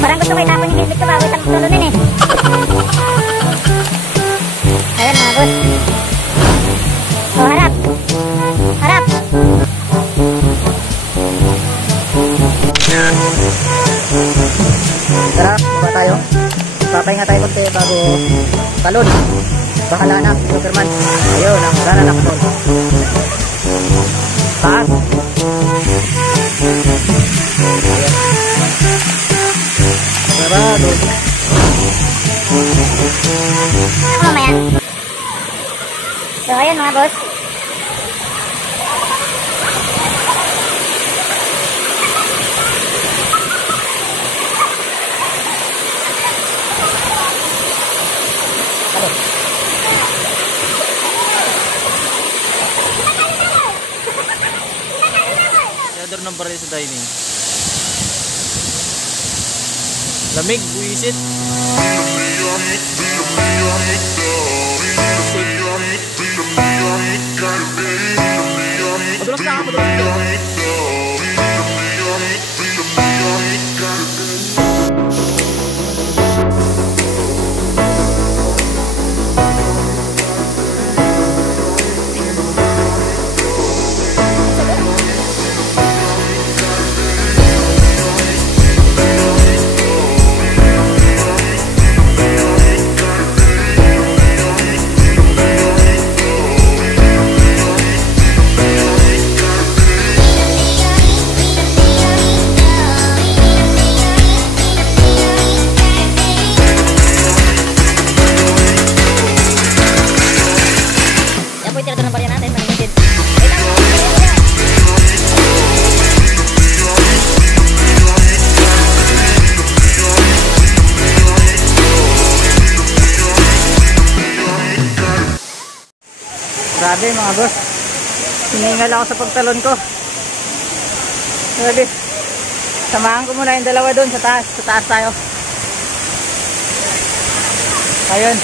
Parang gusto ko itapon yung helmet ko bago isang tulunin eh. Ayan mga boss. Oh, harap. Harap. Tara, baba tayo. Papahinga tayo konti bago talon. Bahala na, Superman. Ayun, ang sana nakatol. Taas. Ayan. Sarado. Ako mamaya. So ayun mga boss. Order ng baril sa dining. Lamig, buwisit. Madulas na ka, madulas na. Grabe mga boss. Hiningal ako sa pagtalon ko. Grabe. Samahan ko muna yung dalawa doon sa taas. Sa taas tayo. Ayun.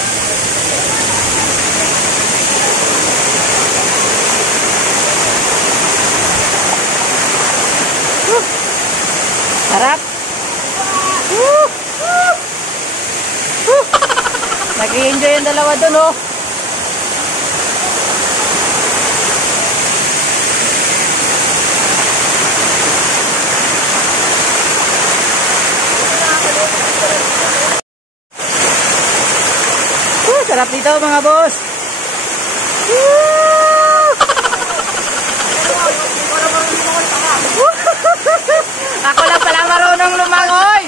Harap. Nag-i-enjoy yung dalawa doon oh. Sarap dito mga boss. Ako lang pala marunong lumangoy.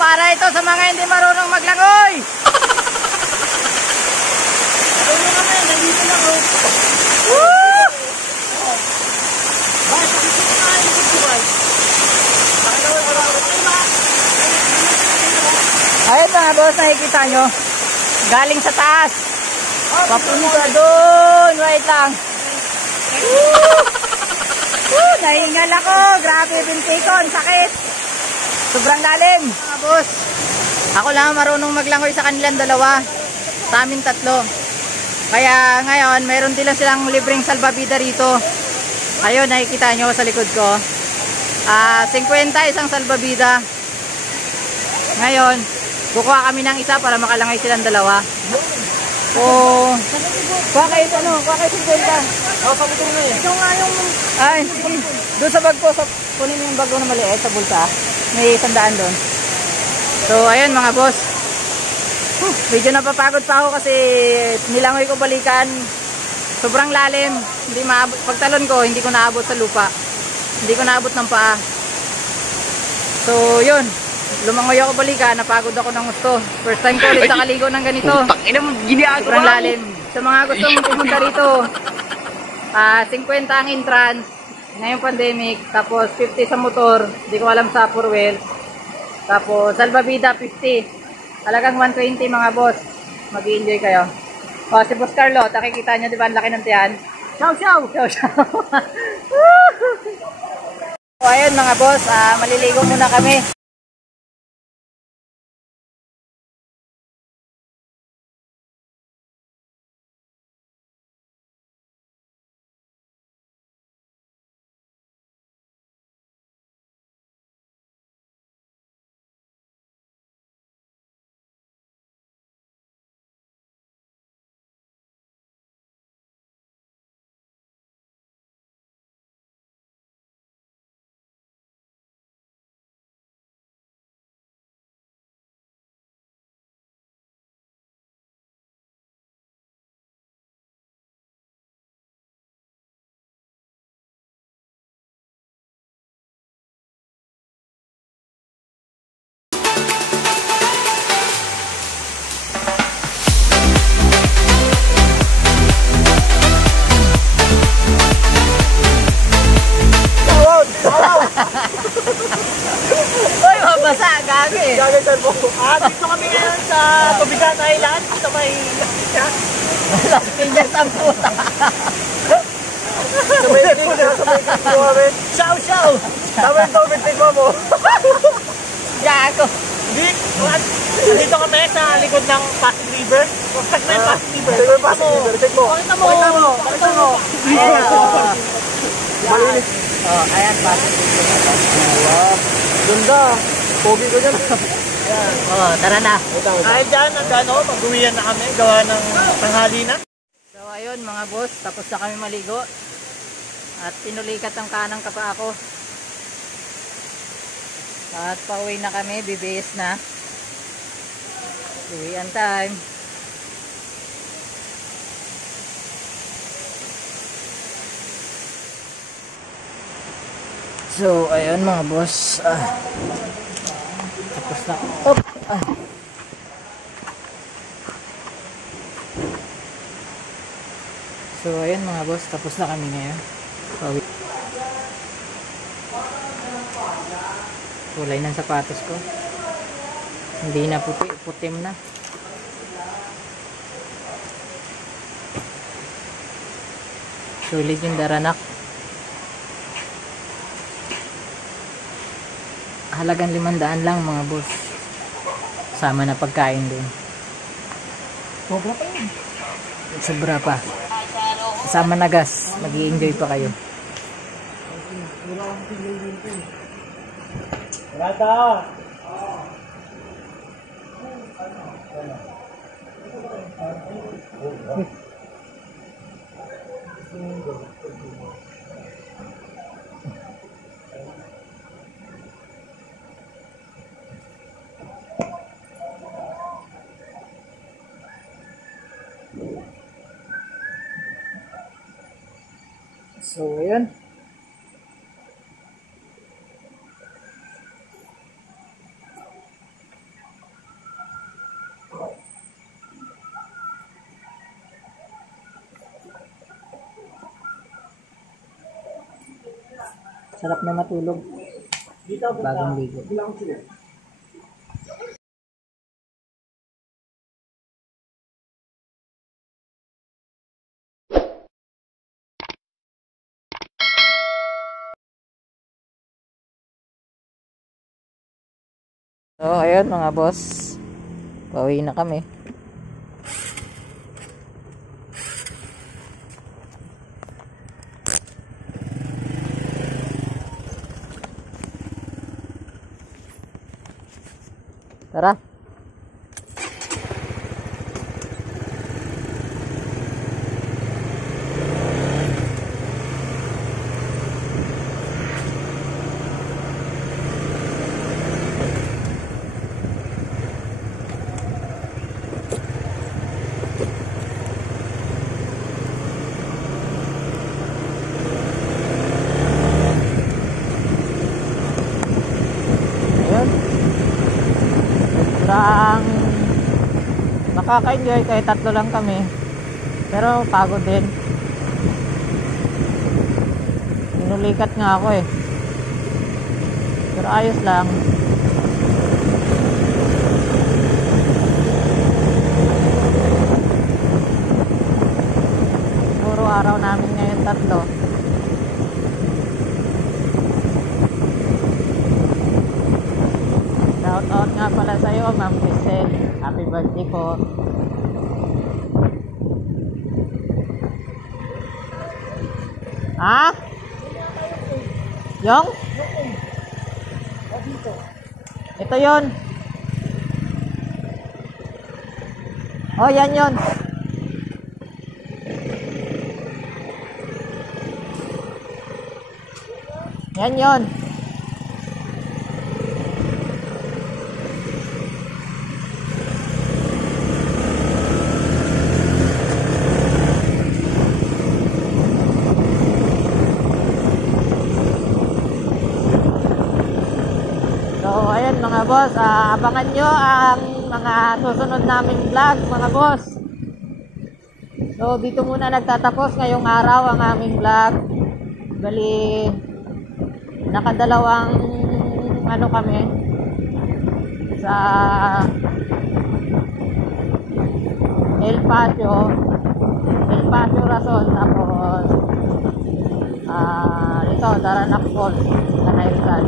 Para ito sa mga hindi marunong maglangoy. Ayun mga boss, nakikita nyo. Galing sa taas. Papunta doon. Wait lang. Nahingal ako. Grabe bintikon. Sakit. Sobrang lalim. Mga boss. Ako lang marunong maglangoy sa kanilang dalawa. Sa amin tatlo. Kaya ngayon, mayroon din silang libreng salbabida rito. Ayun, nakikita nyo sa likod ko. 50 isang salbabida. Ngayon, kukuha kami ng isa para makalangay silang dalawa. Oh, kuha kayo ano? Kuha kayo 50. Oh, sabi ko na eh. Ito nga yung... Ay, sige. Doon sa bag ko, kunin mo yung bag ko na maliit sa bulsa. May 100 doon. So, ayun mga boss. Medyo napapagod pa ako kasi nilangoy ko balikan. Sobrang lalim. Hindi maabot. Pagtalon ko, hindi ko naabot sa lupa. Hindi ko naabot ng paa. So, yun. Lumangoy ako balikan, napagod ako ng gusto. First time ko ulit nakaligo ng ganito. Sobrang lalim. Sa mga gustong pumunta rito, 50 ang entrance ngayong pandemic, tapos 50 sa motor, hindi ko alam sa four wheel. Tapos salbabida 50. Talagang 120 mga boss. Mag-i-enjoy kayo. O si Boss Carlo, nakikita nyo diba ang laki ng tiyan? Ciao, ciao! Ciao, ciao! So ayun mga boss, maliligo muna kami. Gagawin mo. Dito kami ngayon sa Tubigan Island. Sa may... Las Piñas ang puta. Sa may king na. Sa may king mo kami. Siyaw! Tama yung tumitig mo. Gago. Dito kami sa likod ng Pasig River. Pasig na yung Pasig River. Check mo yung Pasig River. Check mo. Pakita mo. Malinis. Ayan, Pasig. Wow. Ganda. Pogi ko dyan. Tara na. Kahit dyan, mag-uwian na kami. Gawa ng tanghali na. So ayun mga boss, tapos na kami maligo. At pinulikat ang kanang kapa ako. At pauwi na kami, bibihis na. Uwian time. So ayun mga boss. Tapos na. So ayun mga boss, tapos na kami ngayon. Pauwi. Kulay ng sapatos ko. Hindi na puti, putim na. Sulit yung daranak. Halagang 500 lang mga boss. Sama na pagkain din. Sobra pa yun. Sobra pa. Sama na gas. Mag-i-enjoy pa kayo. Rata! So, ayan. Sarap na matulog. Bagong ligo. So, ayun mga boss. Pauwi na kami. Tara. Sobrang nakaka-enjoy kahit tatlo lang kami, pero pagod din. Pinulikat nga ako eh, pero ayos lang. Puro araw namin ngayon tatlo. Shoutout nga pala sa iyo, Ma'am Crisel. Happy birthday po. Ha? Yung? Ito yun. Oh, yan yun. Yan yun. So, ayan mga boss, abangan nyo ang mga susunod naming vlog mga boss. So, dito muna nagtatapos ngayong araw ang aming vlog. Bali, nakadalawang kami, sa El Patio Rason, tapos ito Daranac Falls sa Nailsan.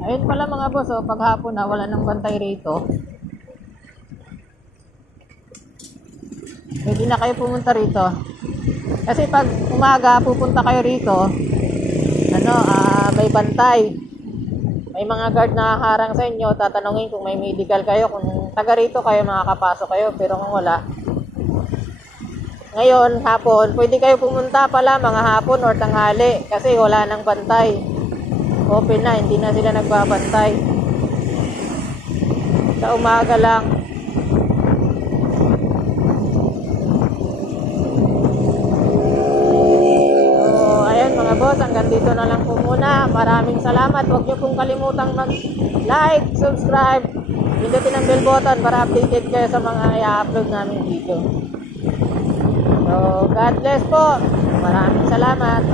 Ayun pala mga boss, oh, paghapon na wala nang bantay rito. Pwede na kayo pumunta rito. Kasi pag umaga pupunta kayo rito, may bantay. May mga guard na harang sa inyo, tatanungin kung may medical kayo, kung taga rito kayo makakapasok kayo, pero kung wala. Ngayon, hapon, pwede kayo pumunta pala mga hapon or tanghali kasi wala nang bantay. Open na, hindi na sila nagbabantay. Sa umaga lang. So, ayan mga boss, hanggang dito na lang po muna. Maraming salamat. Huwag niyo pong kalimutang mag-like, subscribe, pindutin ang bell button para updated kayo sa mga i-upload namin video. So, God bless po. Maraming salamat.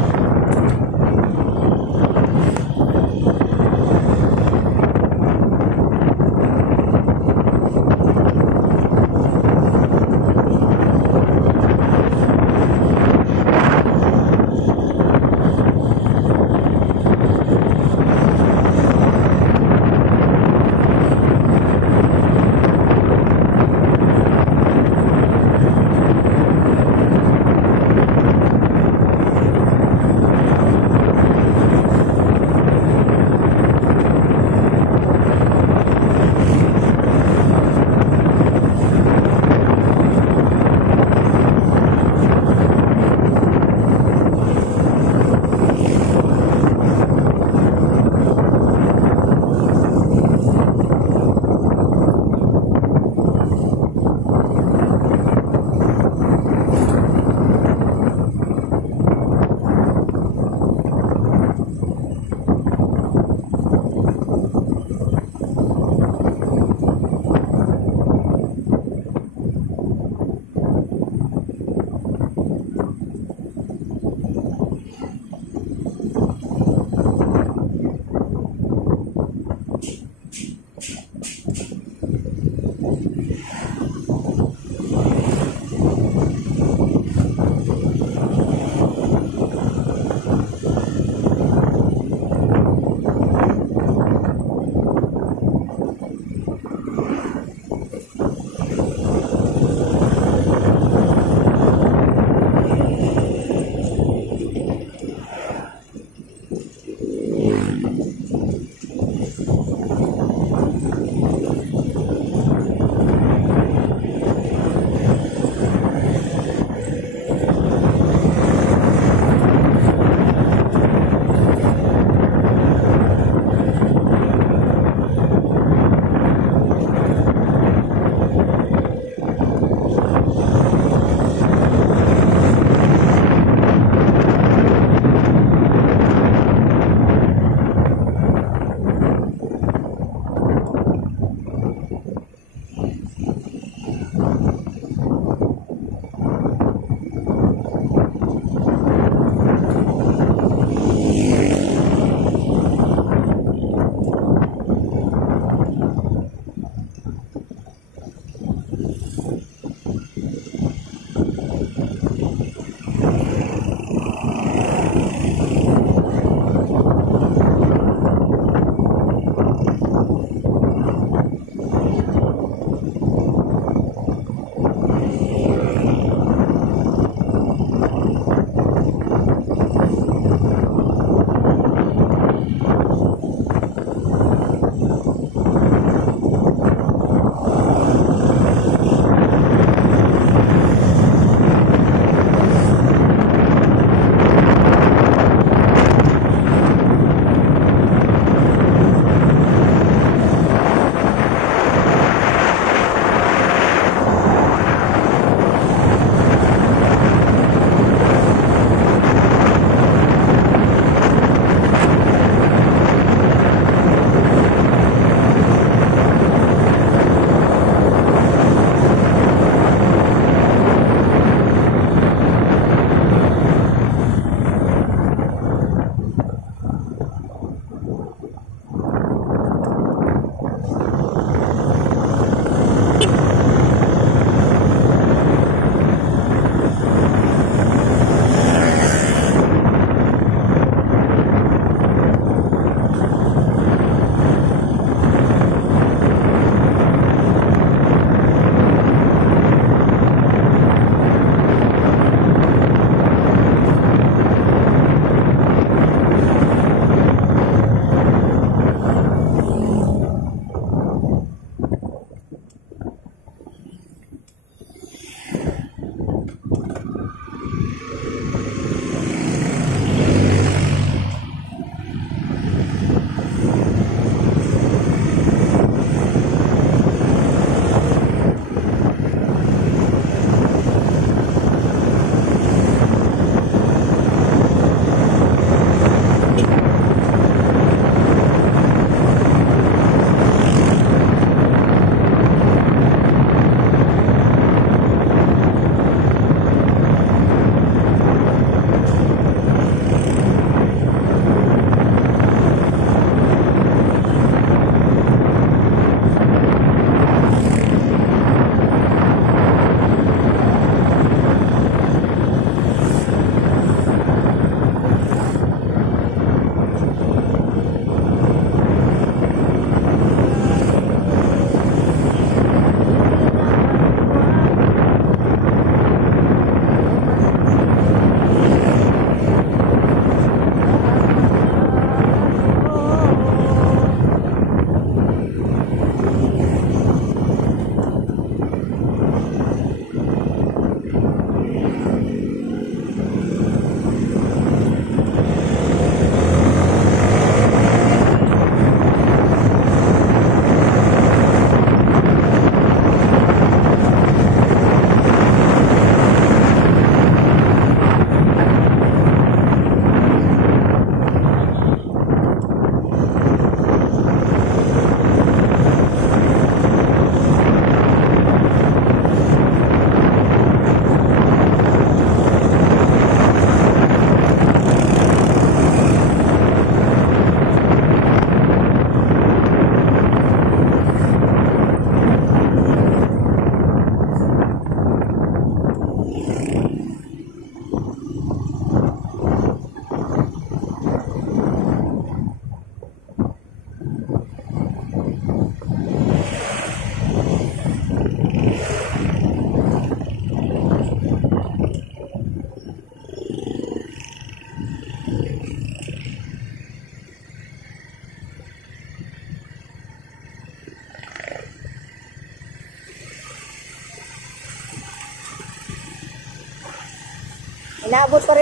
Inaabot pa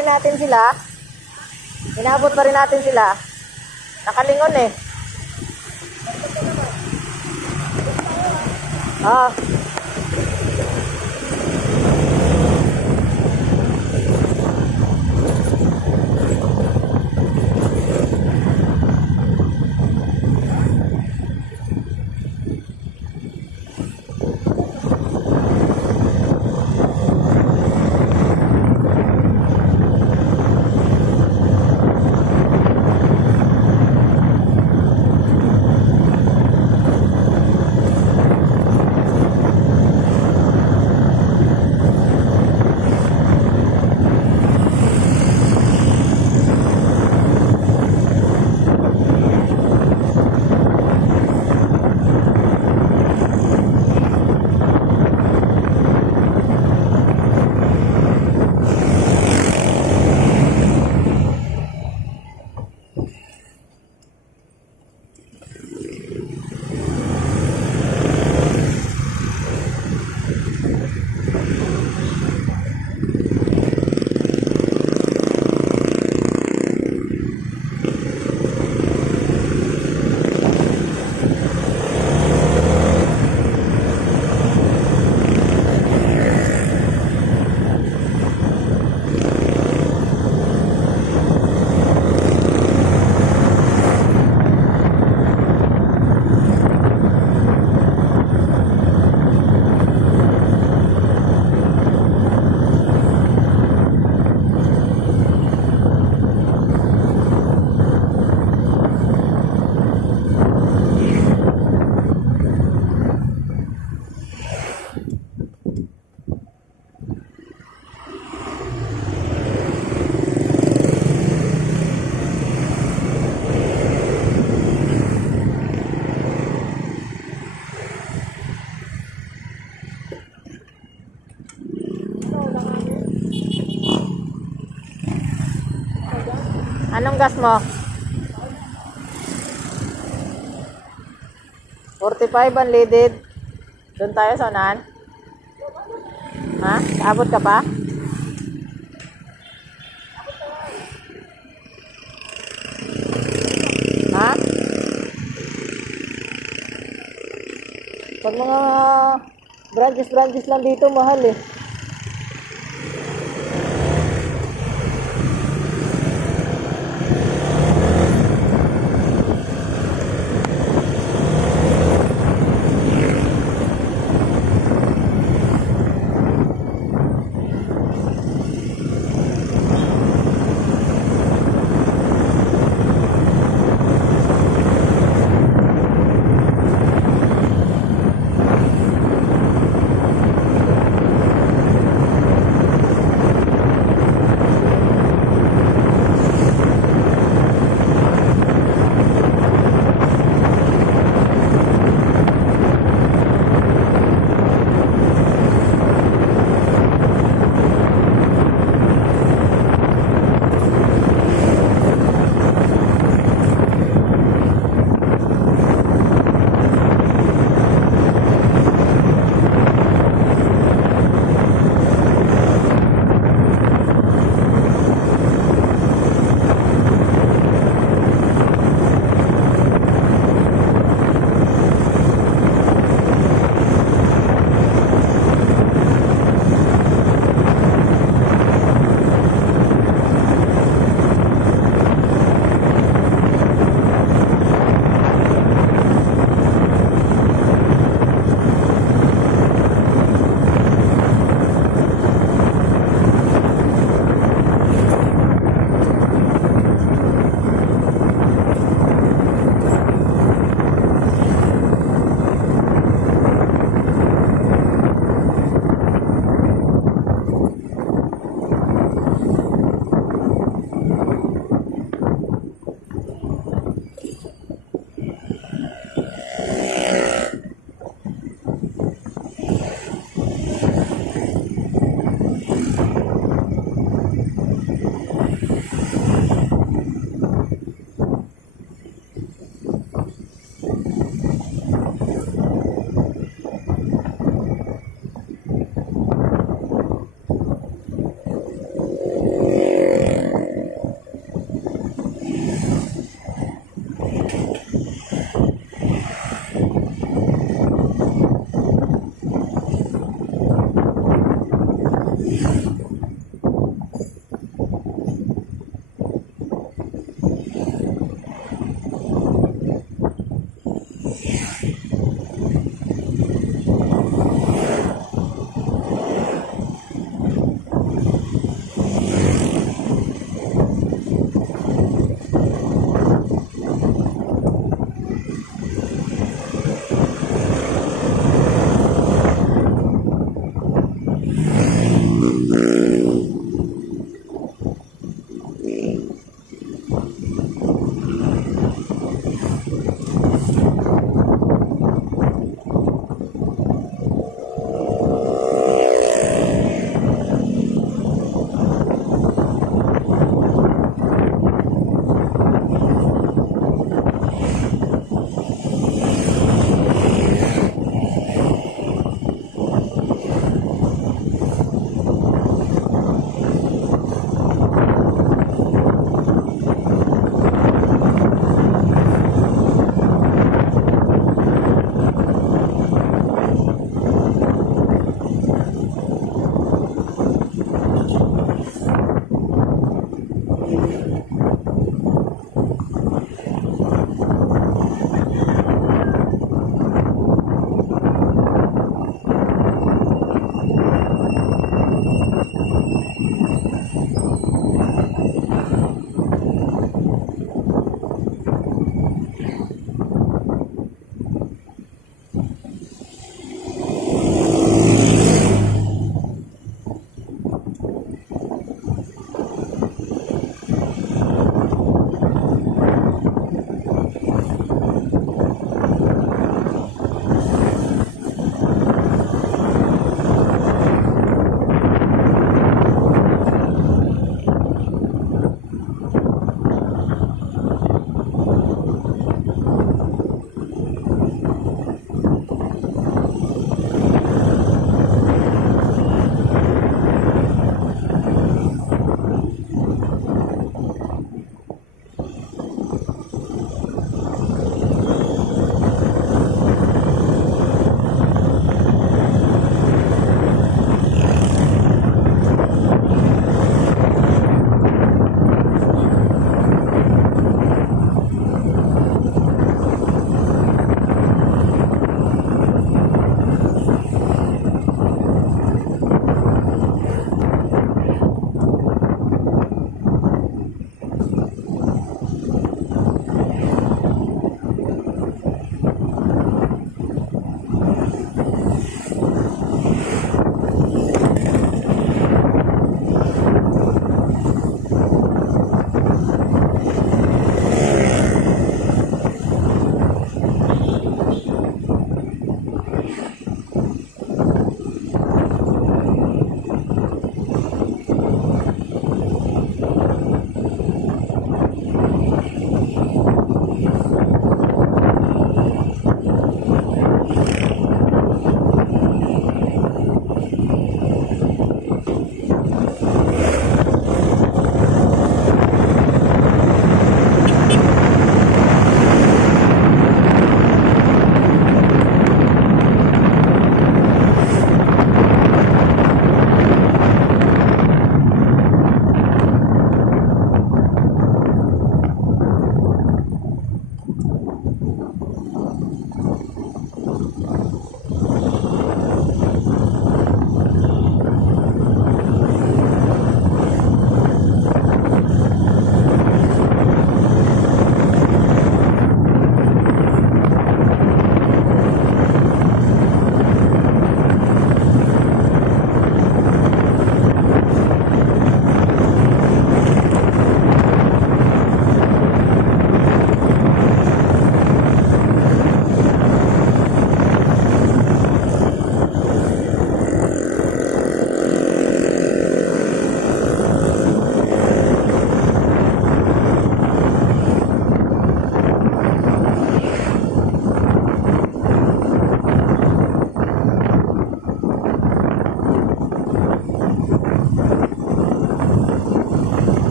rin natin sila. Nakalingon eh. Ah. Anong gas mo? 45 unleaded. Doon tayo sa unahan. Ha? Abot ka pa? Ha? Pag mga branches lang dito, mahal eh.